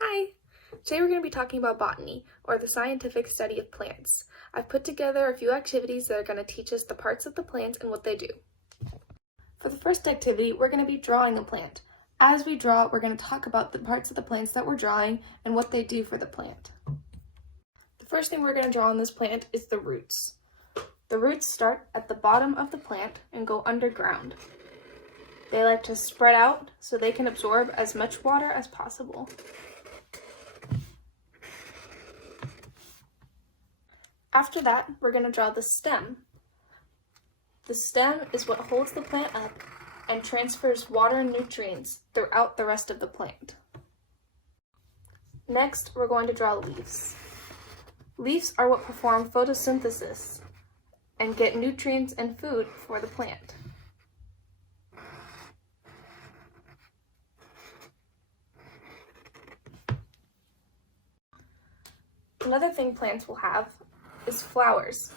Hi! Today we're going to be talking about botany, or the scientific study of plants. I've put together a few activities that are going to teach us the parts of the plant and what they do. For the first activity, we're going to be drawing a plant. As we draw, we're going to talk about the parts of the plants that we're drawing and what they do for the plant. The first thing we're going to draw on this plant is the roots. The roots start at the bottom of the plant and go underground. They like to spread out so they can absorb as much water as possible. After that, we're going to draw the stem. The stem is what holds the plant up and transfers water and nutrients throughout the rest of the plant. Next, we're going to draw leaves. Leaves are what perform photosynthesis and get nutrients and food for the plant. Another thing plants will have is flowers.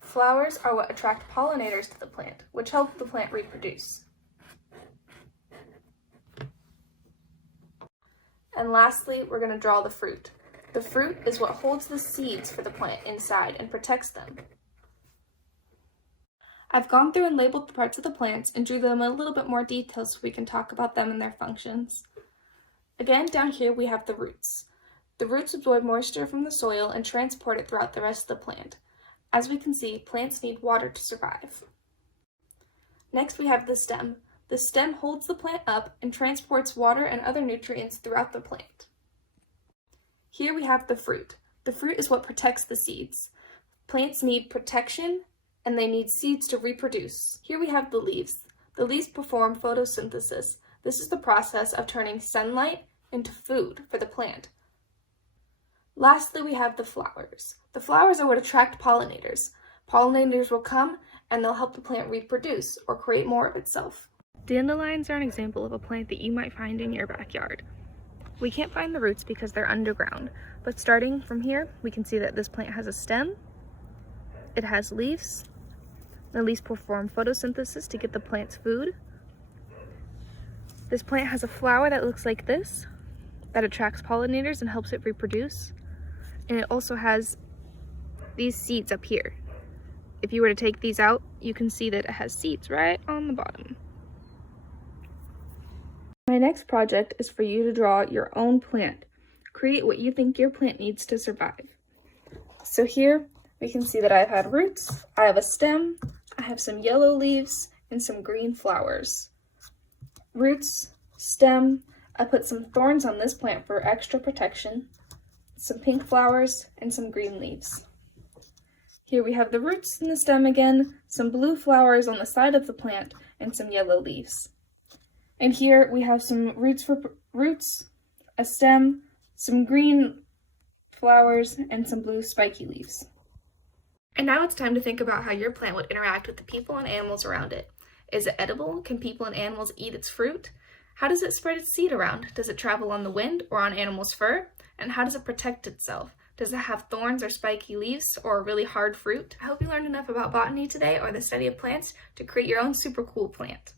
Flowers are what attract pollinators to the plant, which help the plant reproduce. And lastly, we're going to draw the fruit. The fruit is what holds the seeds for the plant inside and protects them. I've gone through and labeled the parts of the plants and drew them in a little bit more detail so we can talk about them and their functions. Again, down here we have the roots. The roots absorb moisture from the soil and transport it throughout the rest of the plant. As we can see, plants need water to survive. Next we have the stem. The stem holds the plant up and transports water and other nutrients throughout the plant. Here we have the fruit. The fruit is what protects the seeds. Plants need protection and they need seeds to reproduce. Here we have the leaves. The leaves perform photosynthesis. This is the process of turning sunlight into food for the plant. Lastly, we have the flowers. The flowers are what attract pollinators. Pollinators will come and they'll help the plant reproduce or create more of itself. Dandelions are an example of a plant that you might find in your backyard. We can't find the roots because they're underground, but starting from here, we can see that this plant has a stem, it has leaves. The leaves perform photosynthesis to get the plant's food. This plant has a flower that looks like this, that attracts pollinators and helps it reproduce. And it also has these seeds up here. If you were to take these out, you can see that it has seeds right on the bottom. My next project is for you to draw your own plant. Create what you think your plant needs to survive. So here we can see that I've had roots, I have a stem, I have some yellow leaves, and some green flowers. Roots, stem, I put some thorns on this plant for extra protection, some pink flowers, and some green leaves. Here we have the roots and the stem again, some blue flowers on the side of the plant, and some yellow leaves. And here we have some roots for roots, a stem, some green flowers, and some blue spiky leaves. And now it's time to think about how your plant would interact with the people and animals around it. Is it edible? Can people and animals eat its fruit? How does it spread its seed around? Does it travel on the wind or on animals' fur? And how does it protect itself? Does it have thorns or spiky leaves or a really hard fruit? I hope you learned enough about botany today or the study of plants to create your own super cool plant.